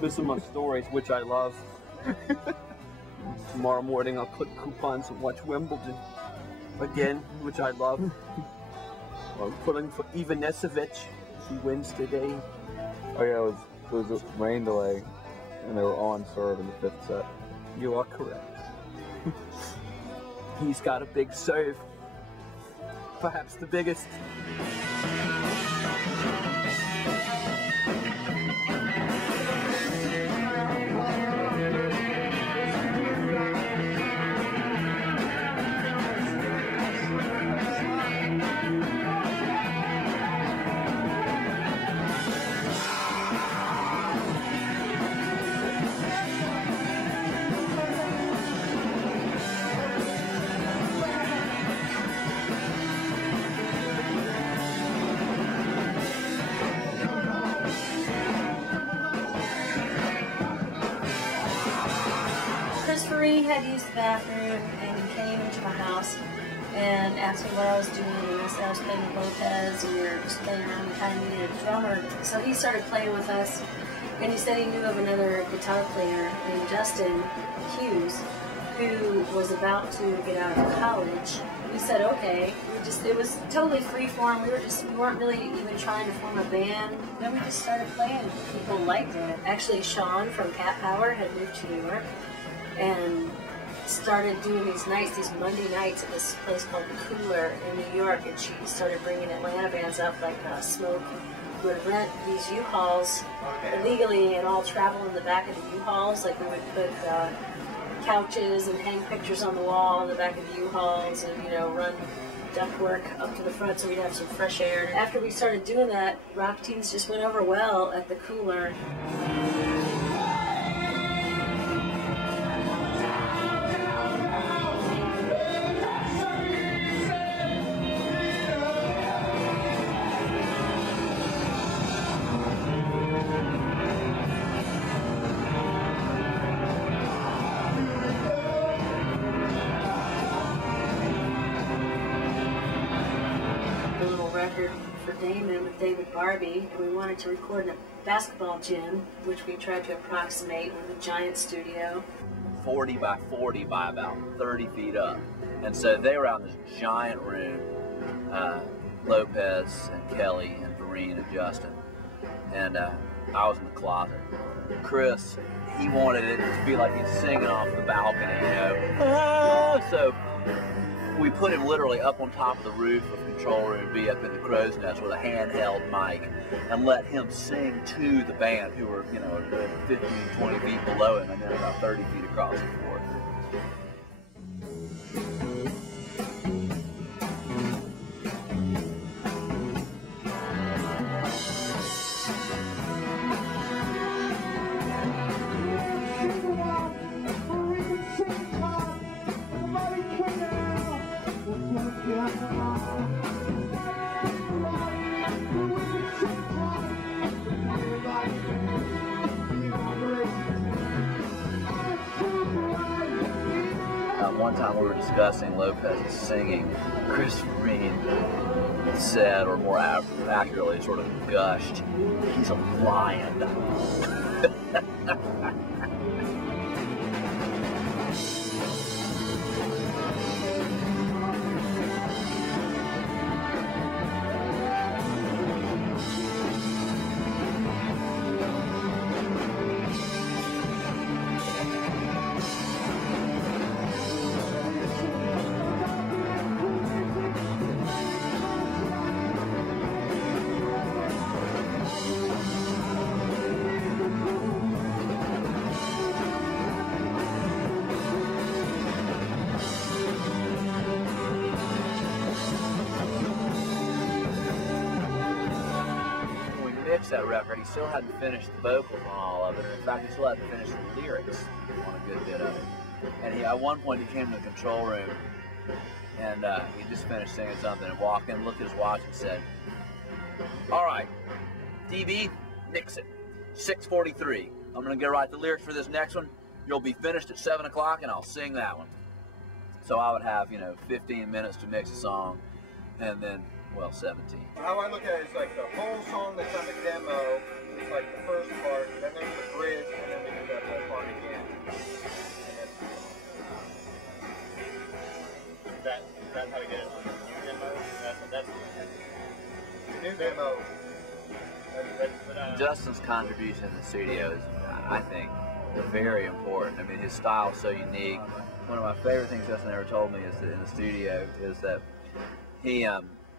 Listen to my stories, which I love. Tomorrow morning I'll clip coupons and watch Wimbledon again, which I love. I'm pulling for Ivanisevic. She wins today. Oh yeah, it was a rain delay, and they were on serve in the 5th set. You are correct. He's got a big serve. Perhaps the biggest. He had used the bathroom and he came into my house and asked me what I was doing, and I said I was playing with Lopez and we were just playing around and kind of needed a drummer. So he started playing with us, and he said he knew of another guitar player named Justin Hughes who was about to get out of college. We said okay. It was totally free form. We weren't really even trying to form a band. Then we just started playing. People liked it. Actually, Sean from Cat Power had moved to New York and started doing these nights, these Monday nights at this place called The Cooler in New York, and she started bringing Atlanta bands up like Smoke. We would rent these U-Hauls illegally and all travel in the back of the U-Hauls. Like we would put couches and hang pictures on the wall in the back of the U-Hauls, and run ductwork up to the front so we'd have some fresh air. And after we started doing that, Rock Teens just went over well at The Cooler. For Damon with David Barbie, and we wanted to record in a basketball gym, which we tried to approximate with a giant studio. 40 by 40 by about 30 feet up. And so they were out in this giant room, Lopez and Kelly and Doreen and Justin. And I was in the closet. Chris, he wanted it to be like he's singing off the balcony, So we put him literally up on top of the roof of Control Room B up in the crow's nest with a handheld mic and let him sing to the band who were, 15, 20 feet below him and then about 30 feet across the floor. One time we were discussing Lopez's singing. Chris Green said, or more accurately, sort of gushed, "He's a lion." That record, he still hadn't finished the vocals on all of it. In fact, he still hadn't finished the lyrics on a good bit of it. And at one point, he came to the control room, and he just finished singing something, and walked in, looked at his watch, and said, "All right, DB, nix it. 6:43. I'm going to go write the lyrics for this next one. You'll be finished at 7 o'clock, and I'll sing that one." So I would have, 15 minutes to mix a song, and then well, 17. How I look at it is like the whole song that's on the demo is like the first part, then there's the bridge, and then we do that whole part again. And then, is that how to get it on the new demo? That's the new demo. Justin's contribution in the studio is, I think, very important. I mean, his style is so unique. One of my favorite things Justin ever told me is that in the studio is that he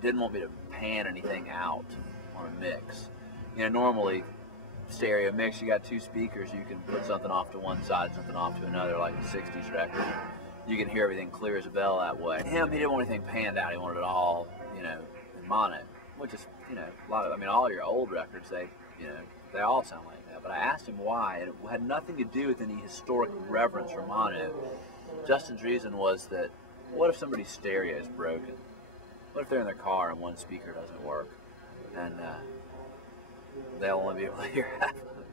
didn't want me to pan anything out on a mix. You know, normally stereo mix, you got two speakers, you can put something off to one side, something off to another, like the 60s record. You can hear everything clear as a bell that way. Him, he didn't want anything panned out. He wanted it all, you know, in mono, which is, you know, a lot of, I mean, all your old records, they, you know, they all sound like that. But I asked him why, and it had nothing to do with any historic reverence for mono. Justin's reason was that, what if somebody's stereo is broken? What if they're in their car and one speaker doesn't work? And they'll only be able to hear half of it.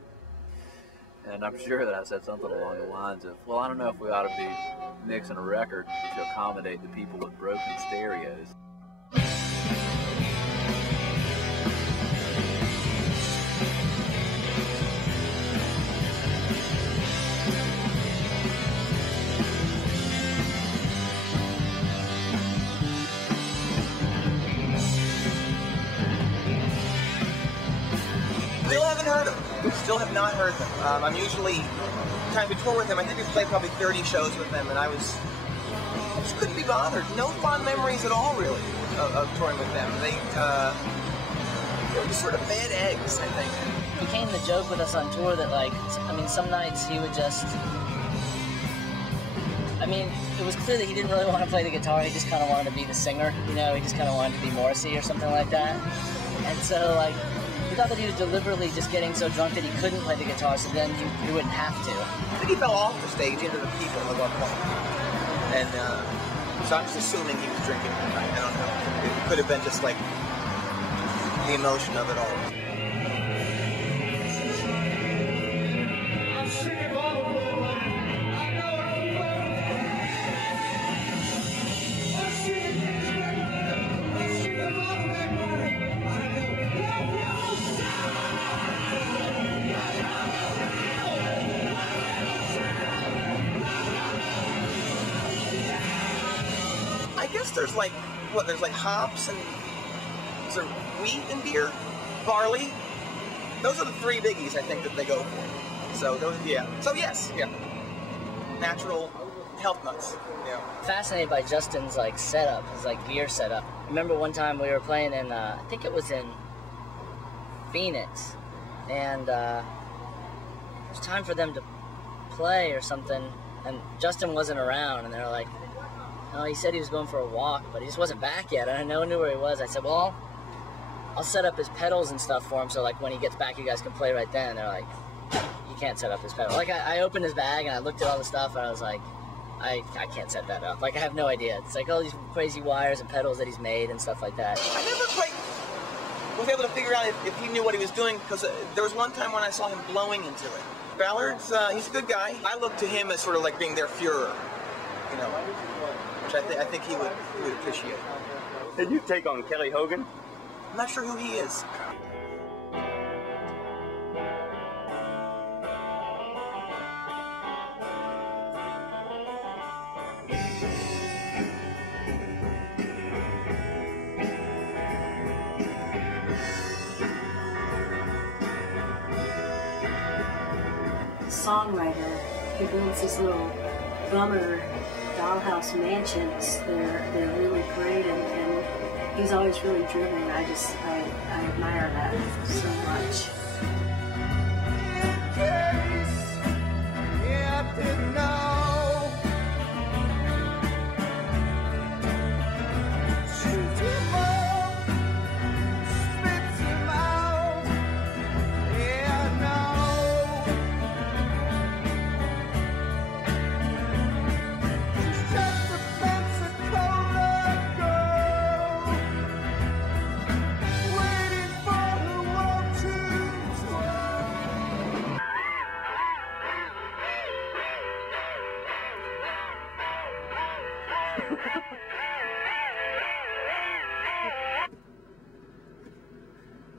And I'm sure that I said something along the lines of, well, I don't know if we ought to be mixing a record to accommodate the people with broken stereos. Still haven't heard them. Still have not heard them. I'm usually trying to tour with them. I think we've played probably 30 shows with them, and I just couldn't be bothered. No fond memories at all, really, of touring with them. They were just sort of bad eggs, I think. It became the joke with us on tour that, like, I mean, some nights he would just, I mean, it was clear that he didn't really want to play the guitar. He just kind of wanted to be the singer, you know. He just kind of wanted to be Morrissey or something like that. And so, like, we thought that he was deliberately just getting so drunk that he couldn't play the guitar, so then he wouldn't have to. I think he fell off the stage into the people at one point. And so I'm just assuming he was drinking. I don't know. It could have been just like the emotion of it all. There's like, what, there's like hops and, is there wheat in beer? Barley? Those are the three biggies I think that they go for. So those, yeah. So yes, yeah. Natural health nuts, yeah. Fascinated by Justin's like setup, his like gear setup. I remember one time we were playing in, I think it was in Phoenix, and it was time for them to play or something, and Justin wasn't around, and they were like, no, he said he was going for a walk, but he just wasn't back yet, and I no one knew where he was. I said, well, I'll set up his pedals and stuff for him, so like when he gets back, you guys can play right then. They're like, you can't set up his pedals. Like I opened his bag and I looked at all the stuff, and I was like, I can't set that up. Like I have no idea. It's like all these crazy wires and pedals that he's made and stuff like that. I never quite was able to figure out if he knew what he was doing, because there was one time when I saw him blowing into it. Ballard's, he's a good guy. I look to him as sort of like being their Führer, you know. Which I think he would appreciate. Did you take on Kelly Hogan? I'm not sure who he is. Songwriter, he builds these little bummer dollhouse mansions. They're really great, and he's always really driven. I admire that so much.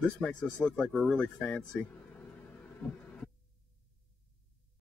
This makes us look like we're really fancy.